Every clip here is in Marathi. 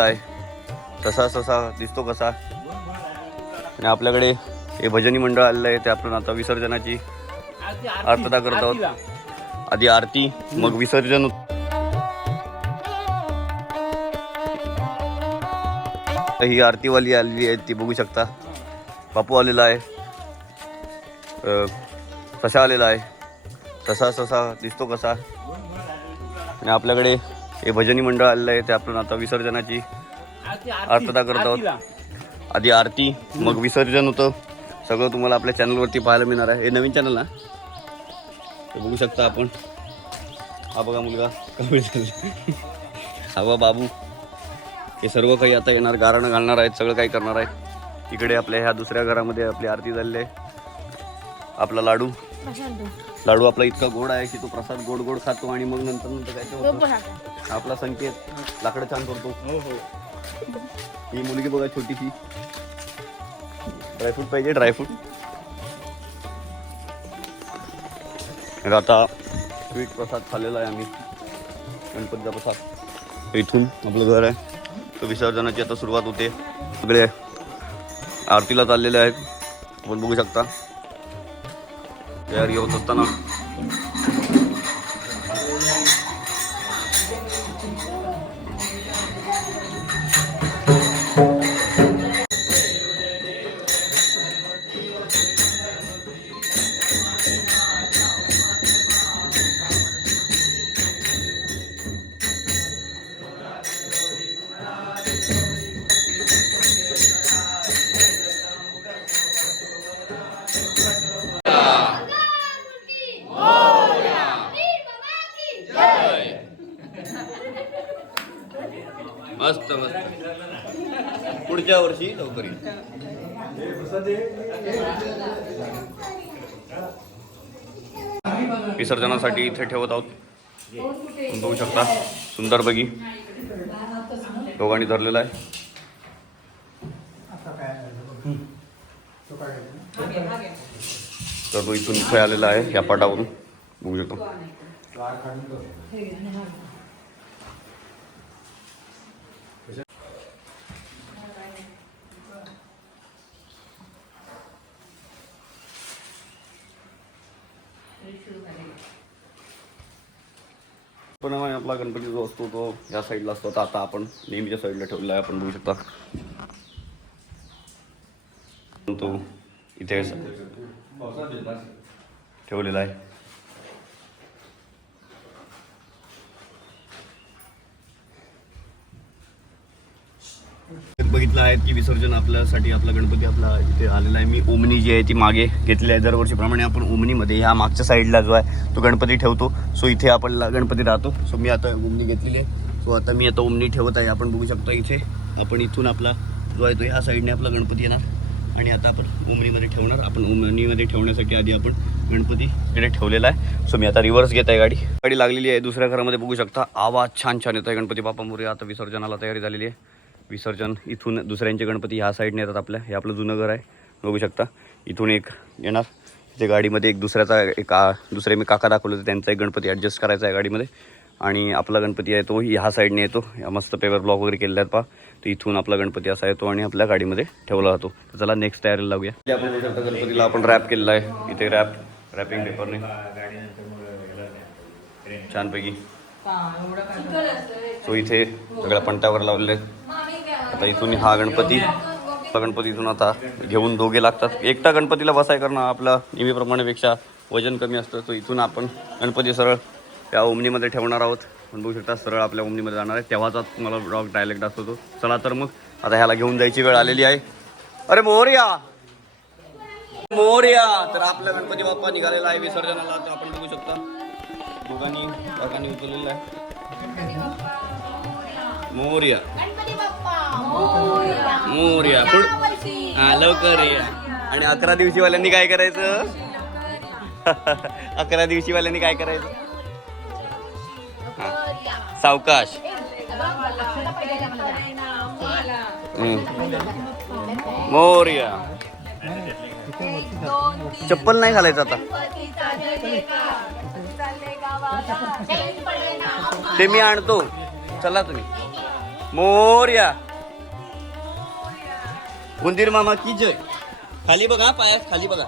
आहे तसा तसा दिसतो कसा. आणि आपल्याकडे हे भजनी मंडळ आलेलं आहे ते आपण आता विसर्जनाची अर्थता करत आहोत. आधी आरती मग विसर्जन. ही आरतीवाली आलेली आहे ती बघू शकता. बापू आलेला आहे. कसा आलेला आहे. तसा तसा दिसतो कसा. आणि आपल्याकडे हे भजनी मंडळ आलेलं आहे ते आपण आता विसर्जनाची आरतता करत आहोत. आधी आरती मग विसर्जन होतं. सगळं तुम्हाला आपल्या चॅनलवरती पाहायला मिळणार आहे. हे नवीन चॅनल ना? ते बघू शकता आपण. हा बघा मुलगा. हा बघा बाबू. हे सर्व काही आता येणार गारणं घालणार आहेत सगळं काही करणार आहे इकडे आपल्या ह्या दुसऱ्या घरामध्ये आपली आरती झालेली आहे. आपला लाडू. लाडू आपला इतका गोड आहे की तो प्रसाद गोड गोड खातो आणि मग नंतर नंतर काय ते होतं. आपला संकेत लाकडं छान करतो. ही मुलगी बघा छोटीशी. ड्रायफ्रूट पाहिजे ड्रायफ्रूट तर आता स्वीट प्रसाद खाल्लेला आहे आम्ही. गणपतीचा प्रसाद. इथून आपलं घर आहे. तर विसर्जनाची आता सुरुवात होते. सगळे आरतीला चाललेले आहेत. आपण बघू शकता. तयारी होत असताना मस्त मस्त. पुढच्या वर्षी नोकरी विसर्जनासाठी इथे ठेवत आहोत. बघू शकता सुंदर बगी. दोघांनी धरलेला आहे. तर तो इथून इथे आलेला आहे या पाटावरून. बघू शकतो. पण आपला गणपती जो असतो तो या साईडला असतो. तर आता आपण नेहमीच्या साईडला ठेवलेला आहे. आपण बघू शकता. तो इथे ठेवलेला आहे बघितलं आहे की विसर्जन आपल्यासाठी आपला गणपती आपला इथे आलेला आहे. मी ओमनी जी आहे ती मागे घेतली आहे. दरवर्षीप्रमाणे आपण ओमनीमध्ये ह्या मागच्या साईडला जो आहे तो गणपती ठेवतो. सो इथे आपण गणपती राहतो. सो मी आता ओमनी घेतलेली आहे. सो आता मी आता ओमनी ठेवत आहे. आपण बघू शकता इथे आपण इथून आपला जो आहे तो ह्या साईडने आपला गणपती येणार. आणि आता आपण ओमनीमध्ये ठेवणार. आपण ओमनीमध्ये ठेवण्यासाठी आधी आपण गणपती इकडे ठेवलेला आहे. सो मी आता रिव्हर्स घेत आहे गाडी. गाडी लागलेली आहे दुसऱ्या घरामध्ये. बघू शकता. आवाज छान छान येत आहे गणपती बाप्पा मोरे. आता विसर्जनाला तयारी झालेली आहे. विसर्जन. इथून दुसऱ्यांचे गणपती ह्या साईडने येतात आपल्या. हे आपलं जुनं घर आहे. बघू शकता. इथून एक येणार. इथे गाडीमध्ये एक दुसऱ्याचा एक दुसरे मी काका दाखवले होते. त्यांचा एक गणपती ॲडजस्ट करायचा आहे गाडीमध्ये. आणि आपला गणपती आहे तो. ह्या साईडने येतो. या मस्त पेपर ब्लॉक वगैरे केलेले आहेत पहा. तर इथून आपला गणपती असा येतो आणि आपल्या गाडीमध्ये ठेवला जातो. तर चला नेक्स्ट तयारीला लावूया. आपण बघू शकता गणपतीला आपण रॅप केलेला आहे. इथे रॅप रॅपिंग पेपरने छानपैकी. सो इथे सगळ्या पंट्यावर लावलेले आहेत. आता इथून हा गणपती गणपती इथून आता घेऊन दोघे लागतात. एकटा गणपतीला बसाय करणं आपला नेहमीप्रमाणेपेक्षा वजन कमी असतं तो इथून आपण गणपती सरळ त्या ओमनीमध्ये ठेवणार आहोत. पण बघू शकता सरळ आपल्या ओमनीमध्ये जाणार आहे. तेव्हाचा तुम्हाला ब्लॉग डायलेक्ट असतो तो चला तर मग आता ह्याला घेऊन जायची वेळ आलेली आहे. अरे मोरया! मोरया! तर आपला गणपती बाप्पा निघालेला आहे विसर्जनाला. तर आपण बघू शकता दोघांनी काकांनी उचललेला आहे. मोरया. गणपती बाप्पा. मोरया. मोरया. पुढ हा लवकर या. आणि अकरा दिवशी वाल्यांनी काय करायचं? अकरा दिवशी वाल्यांनी काय करायचं. सावकाश. मोरया. चप्पल नाही घालायचं आता. ते मी आणतो. चला तुम्ही. मोर्या. उंदीर मामा की जय? खाली बघा पायात खाली बघा.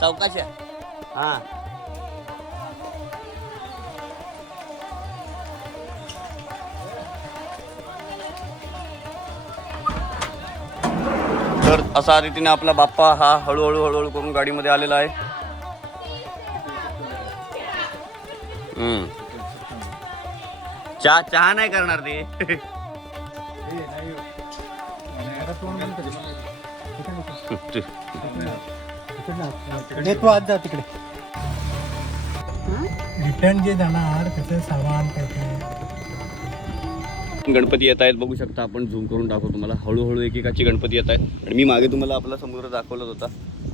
सावकाच्या हा. तर असा रीतीने आपला बाप्पा हा हळूहळू हळूहळू करून गाडीमध्ये आलेला आहे. हम्म. चहा चहा नाही करणार ते. तू आज जा तिकडे. रिटर्न जे जाणार त्याचं सामान गणपती येत आहेत बघू शकता आपण झूम करून दाखवतो तुम्हाला. हळूहळू एकेकाची गणपती येत आहेत. आणि मी मागे तुम्हाला आपला समुद्र दाखवलाच होता.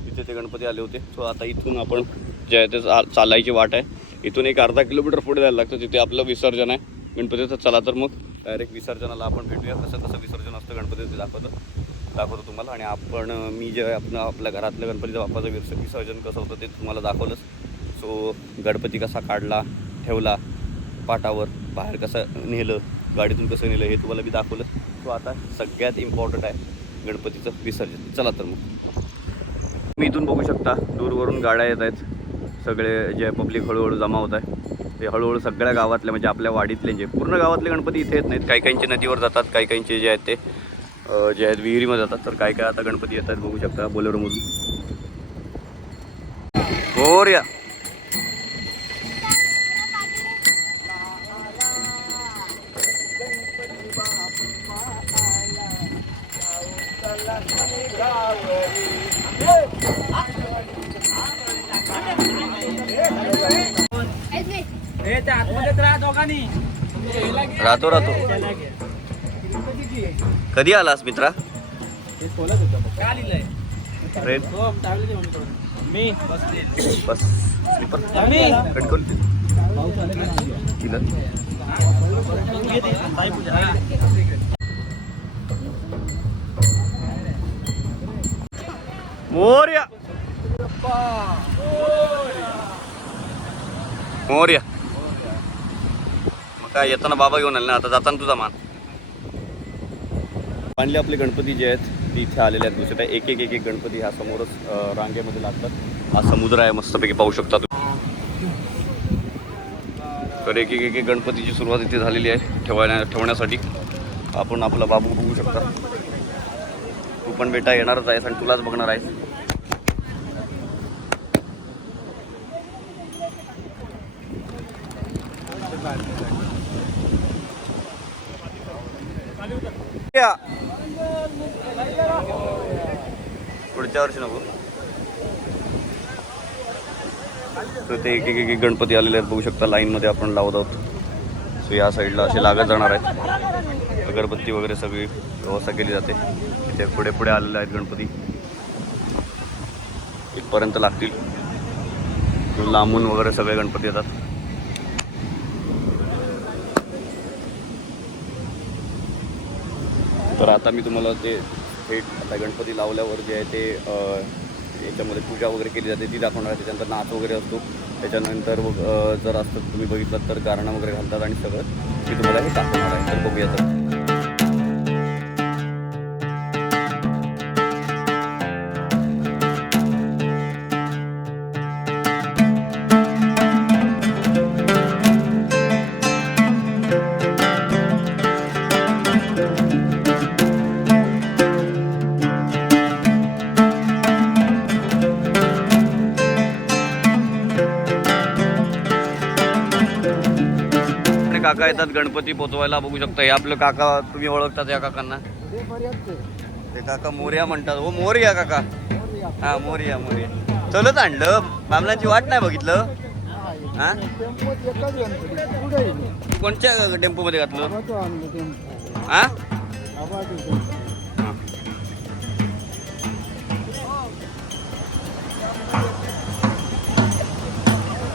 तिथे ते गणपती आले होते. सो आता इथून आपण जे आहे ते चालायची वाट आहे. इथून एक अर्धा किलोमीटर पुढे जायला लागतं. तिथे आपलं विसर्जन आहे. गणपतीचं चला तर मग. डायरेक्ट विसर्जनाला आपण भेटूया. कसं कसं विसर्जन असतं गणपतीचं दाखवतो. दाखवतो तुम्हाला आणि आपण मी जे आपलं आपण आपल्या घरातलं गणपतीचं बाप्पाचं विस विसर्जन कसं होतं ते तुम्हाला दाखवलंच. सो गणपती कसा काढला ठेवला पाटावर बाहेर कसं नेलं गाडीतून कसं नेलं हे तुम्हाला मी दाखवलं. तो आता सगळ्यात इम्पॉर्टंट आहे गणपतीचं विसर्जन. चला तर मग. मी इथून बघू शकता दूरवरून गाड्या येत आहेत. सगळे जे पब्लिक हळूहळू जमा होत आहे. ते हळूहळू सगळ्या गावातले म्हणजे आपल्या वाडीतले जे पूर्ण गावातले गणपती इथे येत नाहीत. काही काहींचे नदीवर जातात काही काहींचे जे आहेत ते. जे आहेत विहिरीमध्ये जातात तर काय काय आता गणपती येतात बघू शकता बोलेरोमधून. गोर्या राहतो राहतो. कधी आलास मित्रा? Train bus. स्लीपर. तिला. मोर्या. मोर्या. मग काय येताना बाबा घेऊन आले ना आता जाताना तुझा मान. फायनली आपले गणपती जे आहेत ते इथे आलेले आहेत. दुसऱ्या एक एक एक एक गणपती ह्या समोरच रांगेमध्ये लागतात. हा समुद्र आहे मस्तपैकी पाहू शकता तर एक एक एक एक गणपतीची सुरुवात इथे झालेली आहे ठेवायला ठेवण्यासाठी. आपण आपला बाबू बघू शकता. तू पण बेटा येणारच आहेस आणि तुलाच बघणार आहेस या. पुढच्या वर्षी नको. तर ते एक एक एक एक गणपती आलेले आहेत बघू शकता लाईनमध्ये आपण लावत आहोत. सो या साईडला असे लागत जाणार आहेत. अगरबत्ती वगैरे सगळी व्यवस्था केली जाते. इथे पुढे पुढे आलेले आहेत गणपती. इथपर्यंत लागतील. लांबून वगैरे सगळे गणपती येतात. तर आता मी तुम्हाला ते थेट आता गणपती लावल्यावर जे आहे ते याच्यामध्ये पूजा वगैरे केली जाते ती दाखवणार आहे. त्याच्यानंतर नाच वगैरे असतो. त्याच्यानंतर जर असतं तुम्ही बघितलं तर गारणं वगैरे घालतात आणि सगळं मी तुम्हाला हे दाखवणार आहे. तर बघूया तर काका येतात गणपती पोचवायला बघू शकता. हे आपलं काका तुम्ही ओळखतात या काकांना. ते काका मोर्या म्हणतात. हो मोर्या काका. हा मोर्या मोर्या. चलत आणलं. बामलांची वाट नाही बघितलं. हा? कोणत्या टेम्पो मध्ये घातलं? हा?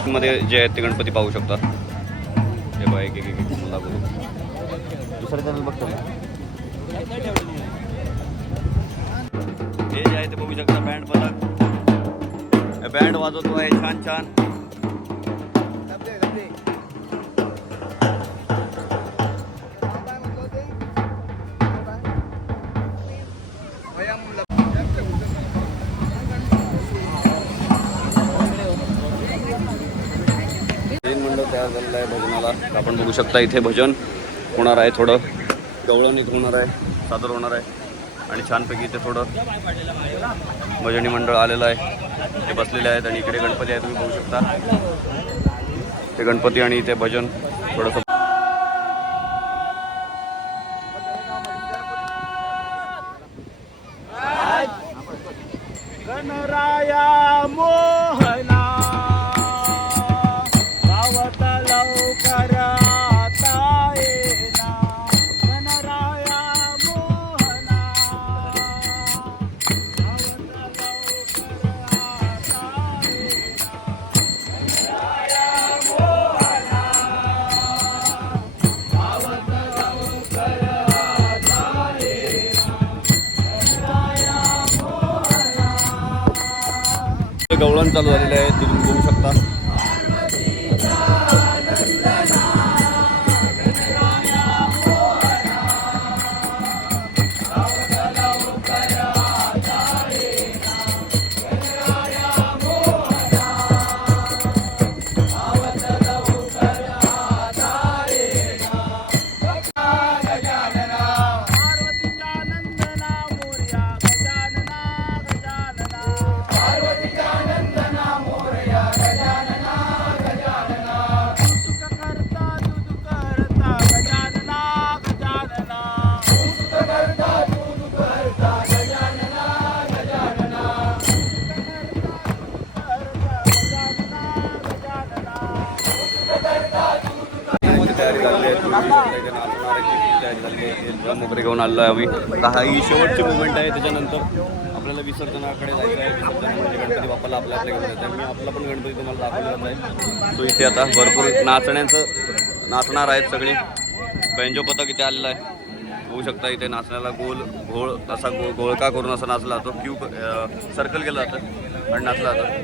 मध्ये जे आहेत ते गणपती पाहू शकतात. हे बघा एक एक एक एक मला बोलू दुसरं चॅनल बघतो हे जे आहे ते बघू शकता बँड बघा बँड वाजवतो आहे छान छान. बघू शकता इथे भजन होणार आहे थोडं. गवळण एक होणार आहे सादर होणार आहे. आणि छानपैकी इथे थोडं भजनी मंडळ आलेलं आहे. ते बसलेले आहेत आणि इकडे गणपती आहे तुम्ही बघू शकता. ते गणपती आणि इथे भजन थोडंसं गवळण चालू झालेलं आहे. आलेलो आहे आम्ही. तर हा ही शेवटची मुवमेंट आहे त्याच्यानंतर आपल्याला विसर्जनाकडे जायचं आहे. विसर्जन म्हणजे गणपती बाप्पाला आपल्या आपल्या घेऊन जायचं आहे. मी आपला पण गणपती तुम्हाला दाखवलेला आहे. तो इथे आता भरपूर नाचण्याचं नाचणार आहेत सगळी. बेंजो पथक इथे आलेला आहे. होऊ शकता इथे नाचण्याला गोल घोळ असा गो गोळका करून असा नाचला जातो. क्यू सर्कल केलं जातं आणि नाचला जातं.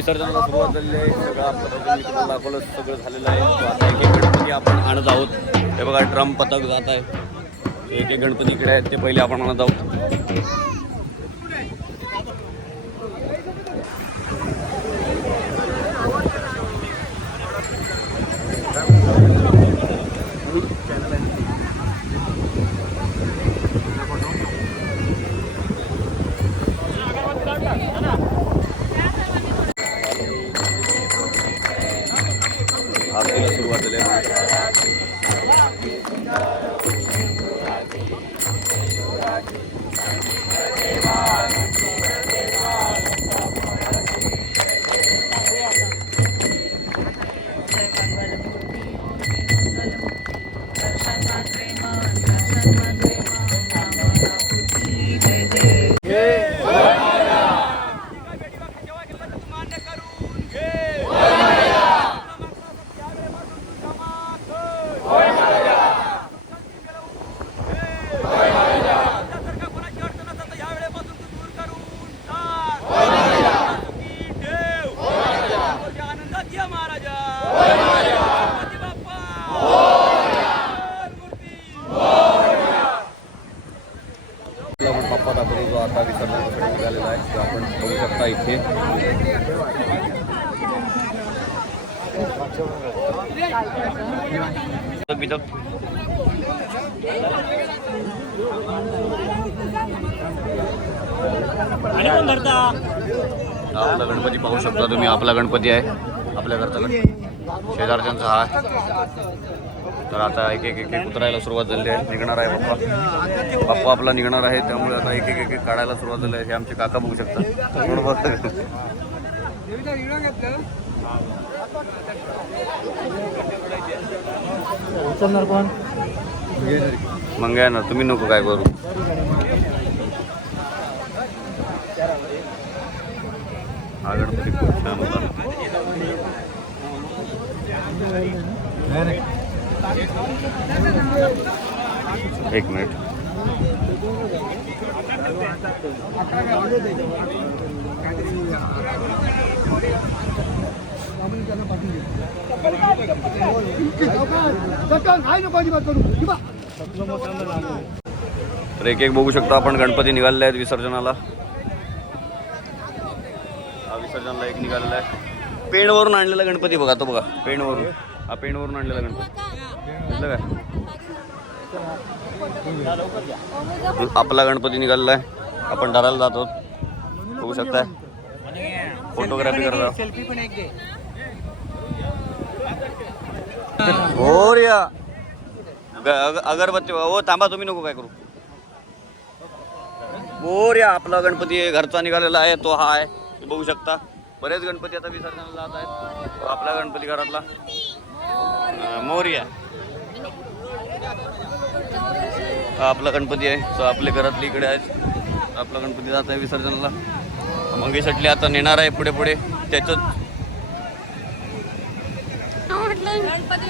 विसर्जनाला सुरुवात झालेली आहे. सगळं आपलं मी तुम्हाला दाखवलं सगळं झालेलं आहे. आता एक एक गणपती आपण आणत आहोत. हे बघा ड्रम पथक जात आहे. एक एक गणपती इकडे आहेत ते पहिले आपण आणत आहोत. Vai. शकता इथे. आपला गणपती पाहू शकता तुम्ही. आपला गणपती आहे. आपल्या घरचा गणपती शेजारच्यांचा हा आहे. तर आता एक एक एक एक उतरायला सुरुवात झाली आहे. निघणार आहे बाप्पा. बाप्पा आपला निघणार आहे त्यामुळे आता एक एक एक एक काढायला सुरुवात झाली आहे. हे आमचे काका बघू शकतात बरोबर कोण मग आहे ना तुम्ही नको काय करू. हा गणपती खूप छान होता. एक मिनिट. तर एक एक बघू शकतो आपण गणपती निघालेले आहेत विसर्जनाला. हा विसर्जनाला एक निघालेला आहे. पेणवरून आणलेला गणपती बघा तो बघा पेणवरून. हा पेणवरून आणलेला गणपती. काय आपला गणपती निघालेला आहे. आपण धरायला जातो. बघू शकताय. फोटोग्राफी करता हो रे अगरबत्ती हो थांबा तुम्ही नको काय करू. हो रे आपला गणपती घरचा निघालेला आहे तो हा आहे. बघू शकता. बरेच गणपती आता विसर्जनाला जात आहेत. आपला गणपती घरातला. मोरया हा आपला गणपती आहे. तो आपल्या घरातली इकडे आहेत. आपला गणपती जात आहे विसर्जनाला. मंगेश अटले आता नेणार आहे पुढे पुढे. त्याच्यात गणपती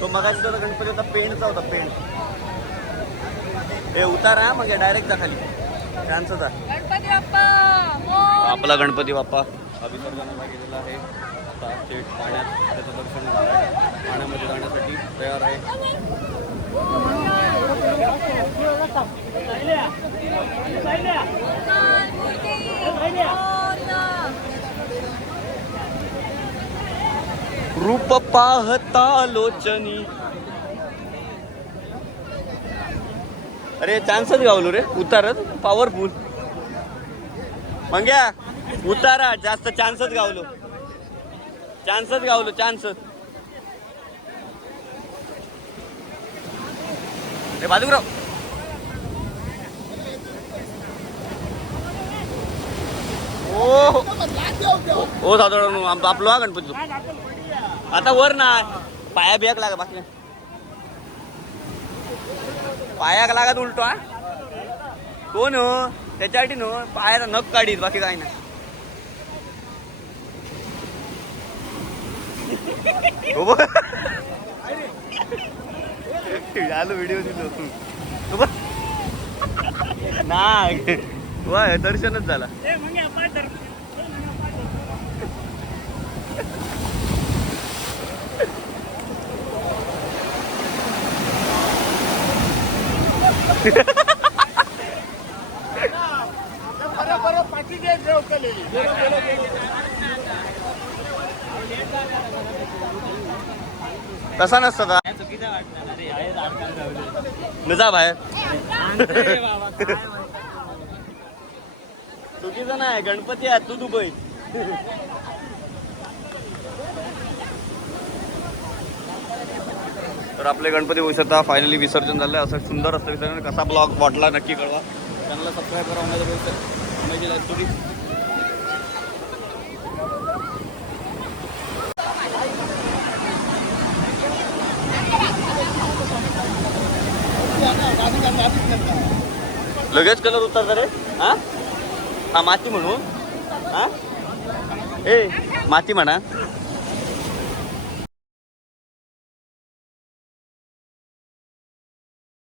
तो मगाशी तो गणपती होता पेंडचा होता पेंड हे उतारा मग डायरेक्ट जा खाली. मोर. आपला गणपती बाप्पा. विसर्जनाला गेलेला आहे. आता थेट पाण्यात त्याचं दर्शन होणार आहे पाण्यामध्ये जाण्यासाठी तयार आहे. रूप पाहता लोचनी. अरे चान्सच गावलो रे उतारत पॉवरफुल मंग्या उतारा जास्त चान्सच गावलो. चान्सच गावलो चान्स. रे बाजूराव ओ. हो साधारण आपलो हा गणपती आता वर ना. पाया बियाक लागा बाकी. नाही. पायाक लागत उलटो हा. कोण हो? त्याच्यासाठी नो पायाचा नख काढीत बाकी काय नाही. हो बघ. ना व्हिडिओ दिलो तू हो बघ. नाही वा दर्शनच तसा नसता का? न जा बाहेर. चुकीचं नाही गणपती आहे तू दुबई. तर आपले गणपती होऊ शकता फायनली विसर्जन झालं असं सुंदर असतं विसर्जन. कसा ब्लॉग वाटला नक्की कळवा. चॅनलला सबस्क्राईब करा लगेच कलर उतरता रे? हा? हा माती म्हणू हा? ए माती म्हणा.